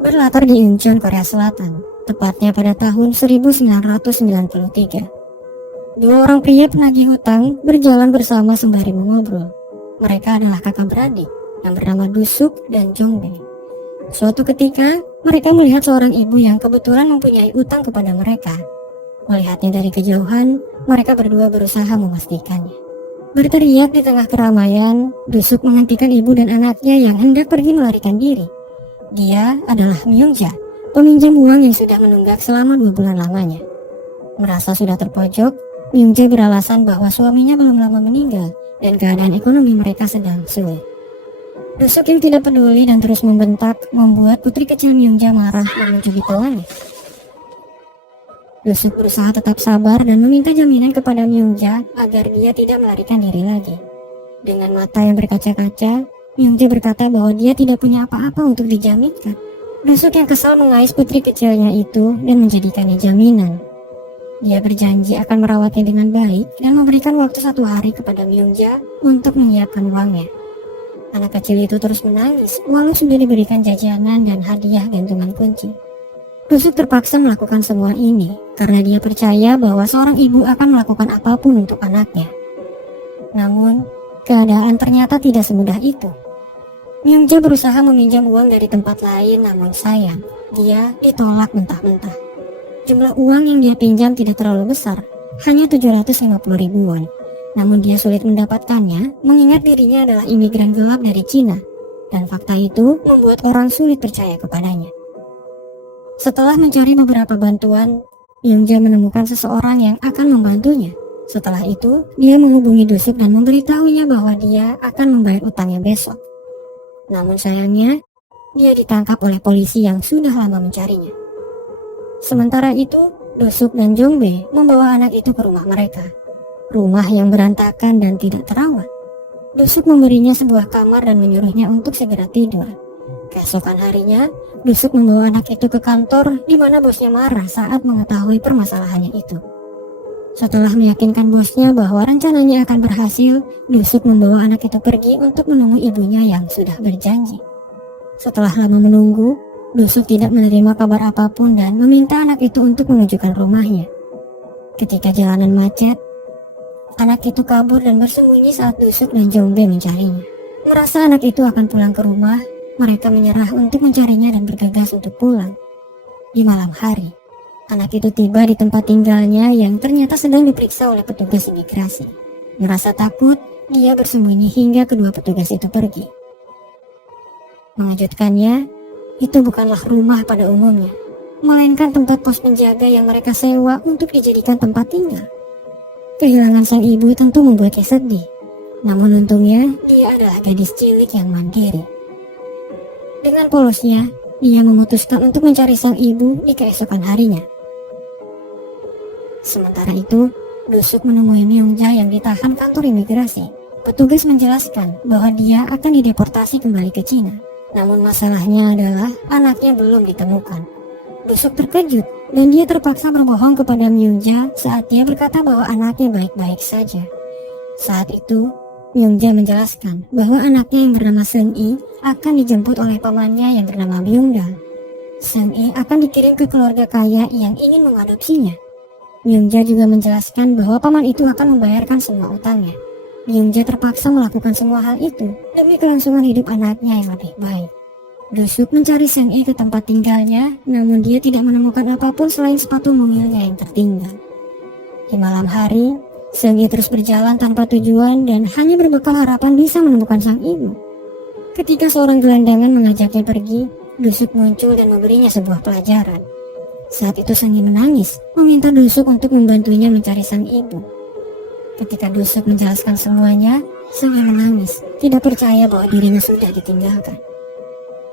berlatar di Incheon, Korea Selatan, tepatnya pada tahun 1993. Dua orang pria penagih hutang berjalan bersama sembari mengobrol. Mereka adalah kakak beradik yang bernama Dusuk dan Jongbae. Suatu ketika, mereka melihat seorang ibu yang kebetulan mempunyai utang kepada mereka. Melihatnya dari kejauhan, mereka berdua berusaha memastikannya. Berteriak di tengah keramaian, Dusuk menghentikan ibu dan anaknya yang hendak pergi melarikan diri. Dia adalah Myungja, peminjam uang yang sudah menunggak selama 2 bulan lamanya. Merasa sudah terpojok, Myungja beralasan bahwa suaminya belum lama meninggal dan keadaan ekonomi mereka sedang sulit. Dusuk yang tidak peduli dan terus membentak membuat putri kecil Myungja marah dan mencubit tuannya. Dusuk berusaha tetap sabar dan meminta jaminan kepada Myungja agar dia tidak melarikan diri lagi. Dengan mata yang berkaca-kaca, Myungja berkata bahwa dia tidak punya apa-apa untuk dijaminkan. Dusuk yang kesal mengais putri kecilnya itu dan menjadikannya jaminan. Dia berjanji akan merawatnya dengan baik dan memberikan waktu 1 hari kepada Myungja untuk menyiapkan uangnya. Anak kecil itu terus menangis walau sudah diberikan jajanan dan hadiah gantungan kunci. Dusuk terpaksa melakukan semua ini karena dia percaya bahwa seorang ibu akan melakukan apapun untuk anaknya. Namun, keadaan ternyata tidak semudah itu. Myungja berusaha meminjam uang dari tempat lain, namun sayang, dia ditolak mentah-mentah. Jumlah uang yang dia pinjam tidak terlalu besar, hanya 750 ribuan. Namun dia sulit mendapatkannya mengingat dirinya adalah imigran gelap dari Cina, dan fakta itu membuat orang sulit percaya kepadanya. Setelah mencari beberapa bantuan, Myungja menemukan seseorang yang akan membantunya. Setelah itu, dia menghubungi Dusuk dan memberitahunya bahwa dia akan membayar utangnya besok. Namun sayangnya, dia ditangkap oleh polisi yang sudah lama mencarinya. Sementara itu, Dusuk dan Jongbae membawa anak itu ke rumah mereka. Rumah yang berantakan dan tidak terawat. Dusuk memberinya sebuah kamar dan menyuruhnya untuk segera tidur. Keesokan harinya, Dusuk membawa anak itu ke kantor di mana bosnya marah saat mengetahui permasalahannya itu. Setelah meyakinkan bosnya bahwa rencananya akan berhasil, Dusuk membawa anak itu pergi untuk menemui ibunya yang sudah berjanji. Setelah lama menunggu, Dusuk tidak menerima kabar apapun dan meminta anak itu untuk menunjukkan rumahnya. Ketika jalanan macet, anak itu kabur dan bersembunyi saat Dusuk dan Jongbae mencarinya. Merasa anak itu akan pulang ke rumah, mereka menyerah untuk mencarinya dan bergegas untuk pulang. Di malam hari, anak itu tiba di tempat tinggalnya yang ternyata sedang diperiksa oleh petugas imigrasi. Merasa takut, dia bersembunyi hingga kedua petugas itu pergi. Mengejutkannya, itu bukanlah rumah pada umumnya, melainkan tempat pos penjaga yang mereka sewa untuk dijadikan tempat tinggal. Kehilangan sang ibu tentu membuatnya sedih. Namun untungnya, dia adalah gadis cilik yang mandiri. Dengan polosnya, dia memutuskan untuk mencari sang ibu di keesokan harinya. Sementara itu, Dusuk menemui Myungja yang ditahan kantor imigrasi. Petugas menjelaskan bahwa dia akan dideportasi kembali ke Cina. Namun masalahnya adalah anaknya belum ditemukan. Dusuk terkejut dan dia terpaksa berbohong kepada Myungja saat dia berkata bahwa anaknya baik-baik saja. Saat itu, Myungja menjelaskan bahwa anaknya yang bernama Seung-i akan dijemput oleh pamannya yang bernama Byung-dal. Seung-i akan dikirim ke keluarga kaya yang ingin mengadopsinya. Myungja juga menjelaskan bahwa paman itu akan membayarkan semua utangnya. Myungja terpaksa melakukan semua hal itu demi kelangsungan hidup anaknya yang lebih baik. Dusuk mencari Seung-i ke tempat tinggalnya, namun dia tidak menemukan apapun selain sepatu mungilnya yang tertinggal. Di malam hari, Seung-i terus berjalan tanpa tujuan dan hanya berbekal harapan bisa menemukan sang ibu. Ketika seorang gelandangan mengajaknya pergi, Dusuk muncul dan memberinya sebuah pelajaran. Saat itu Seung-i menangis, meminta Dusuk untuk membantunya mencari sang ibu. Ketika Dusuk menjelaskan semuanya, Seung-i menangis, tidak percaya bahwa dirinya sudah ditinggalkan.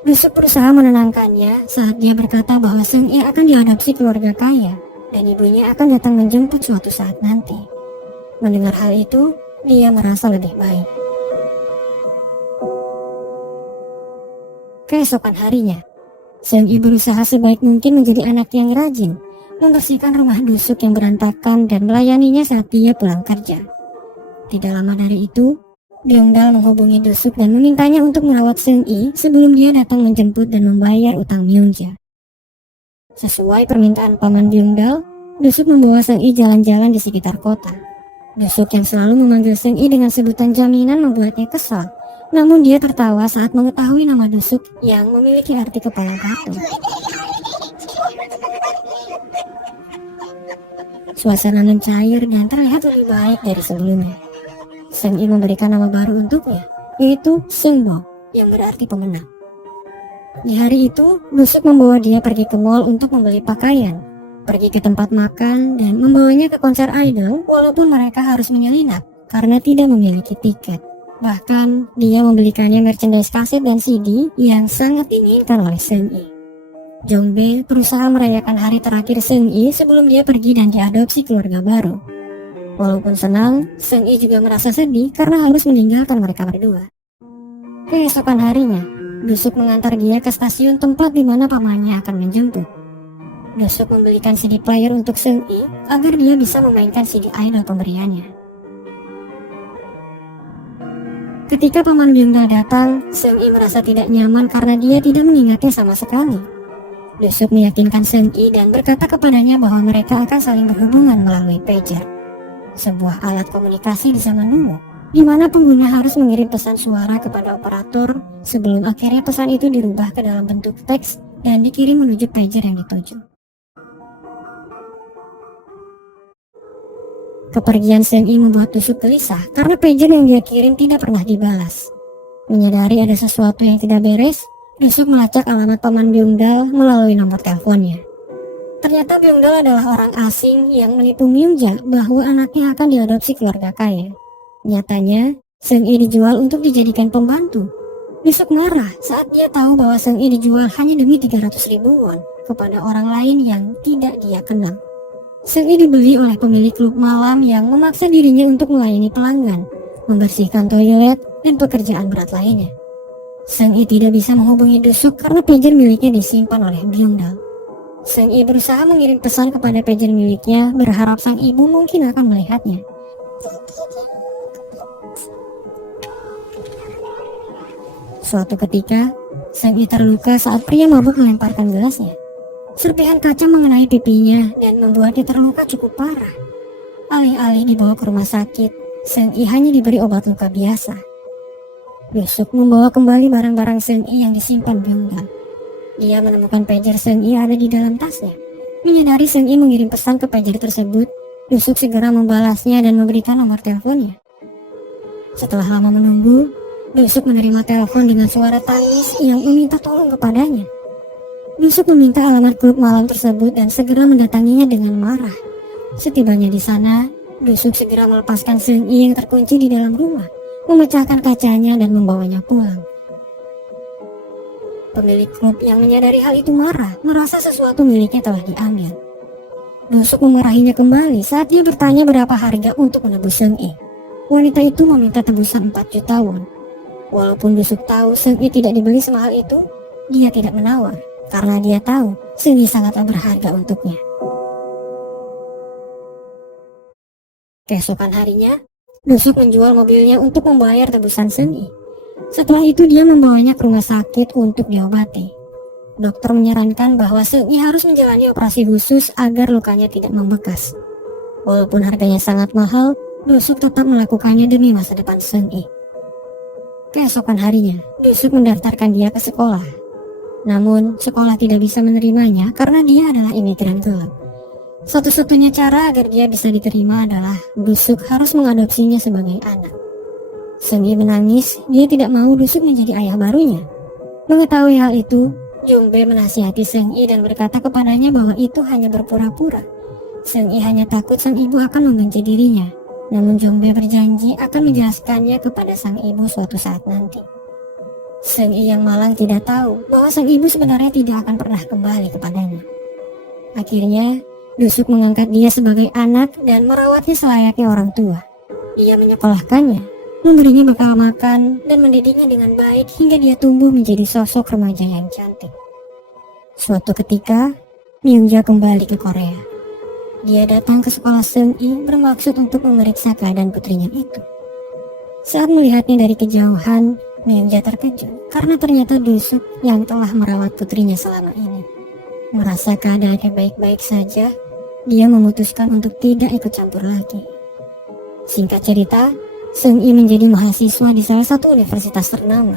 Dusuk berusaha menenangkannya saat dia berkata bahwa Seung-i akan diadopsi keluarga kaya dan ibunya akan datang menjemput suatu saat nanti. Mendengar hal itu, dia merasa lebih baik. Keesokan harinya, Seung-i berusaha sebaik mungkin menjadi anak yang rajin, membersihkan rumah Dusuk yang berantakan dan melayaninya saat dia pulang kerja. Tidak lama dari itu, Byungdal menghubungi Dusuk dan memintanya untuk merawat Seung-i sebelum dia datang menjemput dan membayar utang Myungja. Sesuai permintaan paman Byungdal, Dusuk membawa Seung-i jalan-jalan di sekitar kota. Dusuk yang selalu memanggil Seung-i dengan sebutan jaminan membuatnya kesal. Namun dia tertawa saat mengetahui nama Dusuk yang memiliki arti kepala batu. Suasana mencair dan terlihat lebih baik dari sebelumnya. Seung-i memberikan nama baru untuknya, yaitu Seungbo, yang berarti pemenang. Di hari itu, Dusuk membawa dia pergi ke mall untuk membeli pakaian, pergi ke tempat makan, dan membawanya ke konser idol walaupun mereka harus menyelinap karena tidak memiliki tiket. Bahkan, dia membelikannya merchandise kaset dan CD yang sangat diinginkan oleh Seung-i. Jongbe berusaha merayakan hari terakhir Seung-i sebelum dia pergi dan diadopsi keluarga baru. Walaupun senang, Seung-i juga merasa sedih karena harus meninggalkan mereka berdua. Keesokan harinya, Dusuk mengantar dia ke stasiun tempat di mana pamannya akan menjemput. Dusuk membelikan CD player untuk Seung-i agar dia bisa memainkan CD idol pemberiannya. Ketika paman Byungdal datang, Seung-i merasa tidak nyaman karena dia tidak mengingatnya sama sekali. Dusuk meyakinkan Seung-i dan berkata kepadanya bahwa mereka akan saling berhubungan melalui pager, sebuah alat komunikasi di zaman dulu, di mana pengguna harus mengirim pesan suara kepada operator sebelum akhirnya pesan itu dirubah ke dalam bentuk teks dan dikirim menuju pager yang dituju. Kepergian Seung-i membuat Dusuk gelisah karena pager yang dia kirim tidak pernah dibalas. Menyadari ada sesuatu yang tidak beres, Dusuk melacak alamat paman Byungdal melalui nomor teleponnya. Ternyata Byungdal adalah orang asing yang menipu Myungja bahwa anaknya akan diadopsi keluarga kaya. Nyatanya, Seung-i dijual untuk dijadikan pembantu. Dusuk marah saat dia tahu bahwa Seung-i dijual hanya demi 300.000 won kepada orang lain yang tidak dia kenal. Seung-i dibeli oleh pemilik klub malam yang memaksa dirinya untuk melayani pelanggan, membersihkan toilet, dan pekerjaan berat lainnya. Seung-i tidak bisa menghubungi Dusuk karena pager miliknya disimpan oleh Byungdal. Seung-i berusaha mengirim pesan kepada pager miliknya, berharap sang ibu mungkin akan melihatnya. Suatu ketika, Seung-i terluka saat pria mabuk melemparkan gelasnya. Serpihan kaca mengenai pipinya dan membuatnya terluka cukup parah. Alih-alih dibawa ke rumah sakit, Seung-i hanya diberi obat luka biasa. Dusuk membawa kembali barang-barang Seung-i yang disimpan Byungdal. Dia menemukan pager Seung-i ada di dalam tasnya. Menyadari Seung-i mengirim pesan ke pager tersebut, Dusuk segera membalasnya dan memberikan nomor teleponnya. Setelah lama menunggu, Dusuk menerima telepon dengan suara tangis yang meminta tolong kepadanya. Dusuk meminta alamat klub malam tersebut dan segera mendatanginya dengan marah. Setibanya di sana, Dusuk segera melepaskan Seung-i yang terkunci di dalam rumah, memecahkan kacanya dan membawanya pulang. Pemilik klub yang menyadari hal itu marah, merasa sesuatu miliknya telah diambil. Dusuk memarahinya kembali saat dia bertanya berapa harga untuk menebus Seung-i. Wanita itu meminta tebusan 4 juta won. Walaupun Dusuk tahu Seung-i tidak dibeli semahal itu, dia tidak menawar karena dia tahu Seung-i sangatlah berharga untuknya. Keesokan harinya, Dusuk menjual mobilnya untuk membayar tebusan Seung-i. Setelah itu dia membawanya ke rumah sakit untuk diobati. Dokter menyarankan bahwa Seung-i harus menjalani operasi khusus agar lukanya tidak membekas. Walaupun harganya sangat mahal, Dusuk tetap melakukannya demi masa depan Seung-i. Keesokan harinya, Dusuk mendaftarkan dia ke sekolah. Namun, sekolah tidak bisa menerimanya karena dia adalah imigran gelap. Satu-satunya cara agar dia bisa diterima adalah Dusuk harus mengadopsinya sebagai anak. Seung-i menangis, dia tidak mau Dusuk menjadi ayah barunya. Mengetahui hal itu, Jongbe menasihati Seung-i dan berkata kepadanya bahwa itu hanya berpura-pura. Seung-i hanya takut sang ibu akan membenci dirinya. Namun Jongbe berjanji akan menjelaskannya kepada sang ibu suatu saat nanti. Seung-i yang malang tidak tahu bahwa sang ibu sebenarnya tidak akan pernah kembali kepadanya. Akhirnya, Dusuk mengangkat dia sebagai anak dan merawatnya selayaknya orang tua. Dia menyekolahkannya, memberinya bekal makan, dan mendidiknya dengan baik hingga dia tumbuh menjadi sosok remaja yang cantik. Suatu ketika, Myungja kembali ke Korea. Dia datang ke sekolah Seung-i bermaksud untuk memeriksa keadaan putrinya itu. Saat melihatnya dari kejauhan, Myungja terkejut karena ternyata Dusuk yang telah merawat putrinya selama ini. Merasa keadaannya baik-baik saja, dia memutuskan untuk tidak ikut campur lagi. Singkat cerita, Seung-i menjadi mahasiswa di salah satu universitas ternama.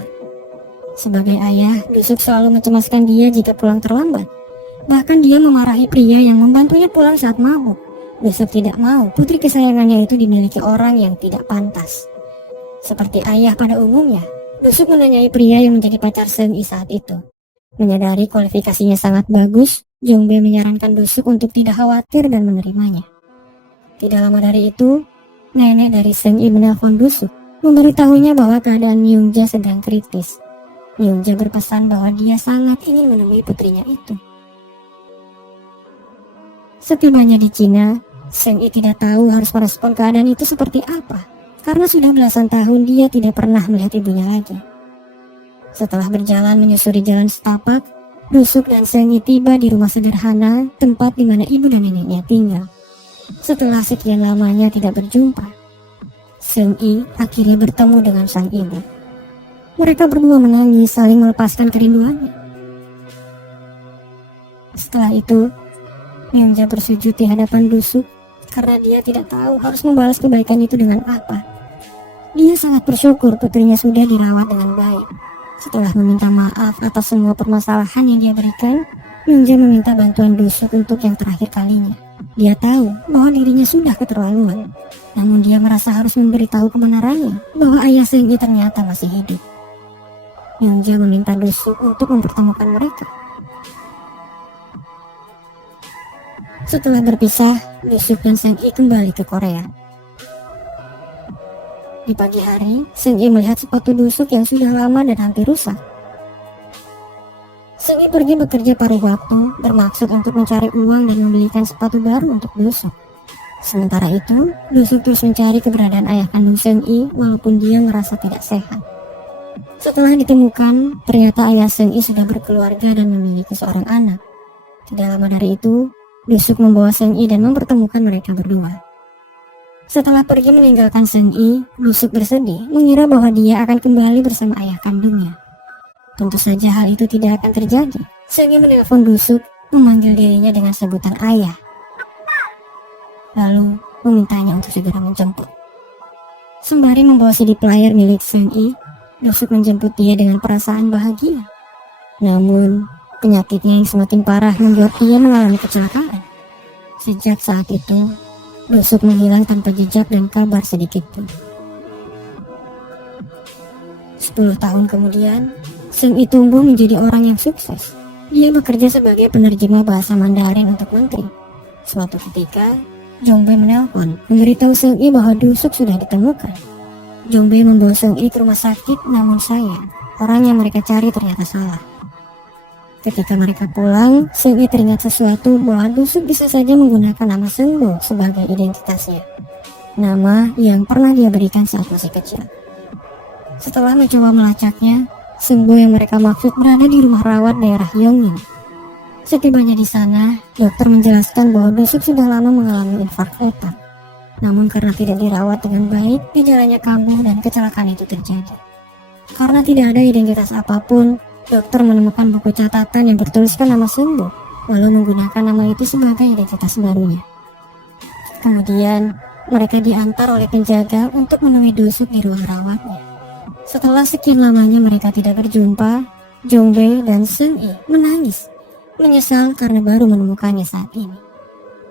Sebagai ayah, Dusuk selalu mencemaskan dia jika pulang terlambat. Bahkan dia memarahi pria yang membantunya pulang saat mabuk. Dusuk tidak mau putri kesayangannya itu dimiliki orang yang tidak pantas. Seperti ayah pada umumnya, Dusuk menanyai pria yang menjadi pacar Seung-i saat itu. Menyadari kualifikasinya sangat bagus, Jongbe menyarankan Dusuk untuk tidak khawatir dan menerimanya. Tidak lama dari itu, nenek dari Seung-i menelpon Dusuk, memberitahunya bahwa keadaan Myungja sedang kritis. Myungja berpesan bahwa dia sangat ingin menemui putrinya itu. Setibanya di Cina, Seung-i tidak tahu harus merespon keadaan itu seperti apa. Karena sudah belasan tahun dia tidak pernah melihat ibunya lagi. Setelah berjalan menyusuri jalan setapak, Dusuk dan Seung-i tiba di rumah sederhana, tempat di mana ibu dan neneknya tinggal. Setelah sekian lamanya tidak berjumpa, Seung-i akhirnya bertemu dengan sang ibu. Mereka berdua menangis saling melepaskan kerinduannya. Setelah itu, Myungja bersujud di hadapan Dusuk karena dia tidak tahu harus membalas kebaikan itu dengan apa. Dia sangat bersyukur putrinya sudah dirawat dengan baik. Setelah meminta maaf atas semua permasalahan yang dia berikan, Myungja meminta bantuan Dusuk untuk yang terakhir kalinya. Dia tahu bahwa dirinya sudah keterlaluan, namun dia merasa harus memberitahu kebenarannya bahwa ayah Seung-i ternyata masih hidup. Myungja meminta Dusuk untuk mempertemukan mereka. Setelah berpisah, Dusuk dan Seung-i kembali ke Korea. Di pagi hari, Seung-i melihat sepatu Dusuk yang sudah lama dan hampir rusak. Seung-i pergi bekerja paruh waktu, bermaksud untuk mencari uang dan membelikan sepatu baru untuk Dusuk. Sementara itu, Dusuk terus mencari keberadaan ayah kandung Seung-i walaupun dia merasa tidak sehat. Setelah ditemukan, ternyata ayah Seung-i sudah berkeluarga dan memiliki seorang anak. Tidak lama dari itu, Dusuk membawa Seung-i dan mempertemukan mereka berdua. Setelah pergi meninggalkan Seung-i, Dusuk bersedih mengira bahwa dia akan kembali bersama ayah kandungnya. Tentu saja hal itu tidak akan terjadi. Seung-i menelpon Dusuk, memanggil dirinya dengan sebutan ayah. Lalu memintanya untuk segera menjemput. Sembari membawa CD player milik Seung-i, Dusuk menjemput dia dengan perasaan bahagia. Namun, penyakitnya yang semakin parah membuat dia mengalami kecelakaan. Sejak saat itu, Dusuk menghilang tanpa jejak dan kabar sedikit pun. 10 tahun kemudian, Seung-i tumbuh menjadi orang yang sukses. Dia bekerja sebagai penerjemah bahasa Mandarin untuk menteri. Suatu ketika, Jongbe menelpon memberitahu Seung-i bahwa Dusuk sudah ditemukan. Jongbe membawa Seung-i ke rumah sakit, namun sayang, orang yang mereka cari ternyata salah. Ketika mereka pulang, Seung-i teringat sesuatu bahwa Dusuk bisa saja menggunakan nama Seungbo sebagai identitasnya. Nama yang pernah dia berikan saat masih kecil. Setelah mencoba melacaknya, Seungbo yang mereka maksud berada di rumah rawat daerah Yongin. Setibanya di sana, dokter menjelaskan bahwa Dusuk sudah lama mengalami infark otak. Namun karena tidak dirawat dengan baik, gejalanya kambuh dan kecelakaan itu terjadi. Karena tidak ada identitas apapun, dokter menemukan buku catatan yang bertuliskan nama Seungbo, lalu menggunakan nama itu sebagai identitas barunya. Kemudian, mereka diantar oleh penjaga untuk menemui Dusuk di ruang rawatnya. Setelah sekian lamanya mereka tidak berjumpa, Jongbe dan Seung-i menangis, menyesal karena baru menemukannya saat ini.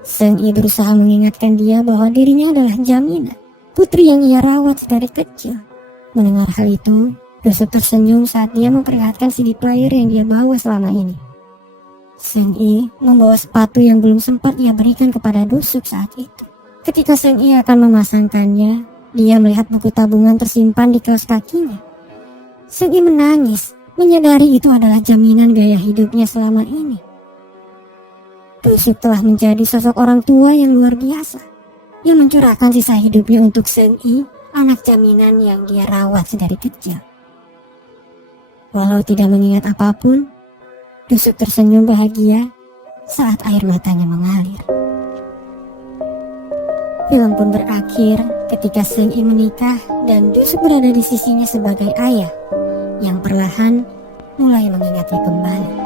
Seung-i berusaha mengingatkan dia bahwa dirinya adalah jaminan, putri yang ia rawat dari kecil. Mendengar hal itu, Dusuk tersenyum saat dia memperlihatkan CD player yang dia bawa selama ini. Seung-i membawa sepatu yang belum sempat ia berikan kepada Dusuk saat itu. Ketika Seung-i akan memasangkannya, dia melihat buku tabungan tersimpan di kaos kakinya. Seung-i menangis, menyadari itu adalah jaminan gaya hidupnya selama ini. Dusuk telah menjadi sosok orang tua yang luar biasa, yang mencurahkan sisa hidupnya untuk Seung-i, anak jaminan yang dia rawat sedari kecil. Walau tidak mengingat apapun, Dusuk tersenyum bahagia saat air matanya mengalir. Film pun berakhir ketika Seng I menikah dan Dusuk berada di sisinya sebagai ayah yang perlahan mulai mengingatnya kembali.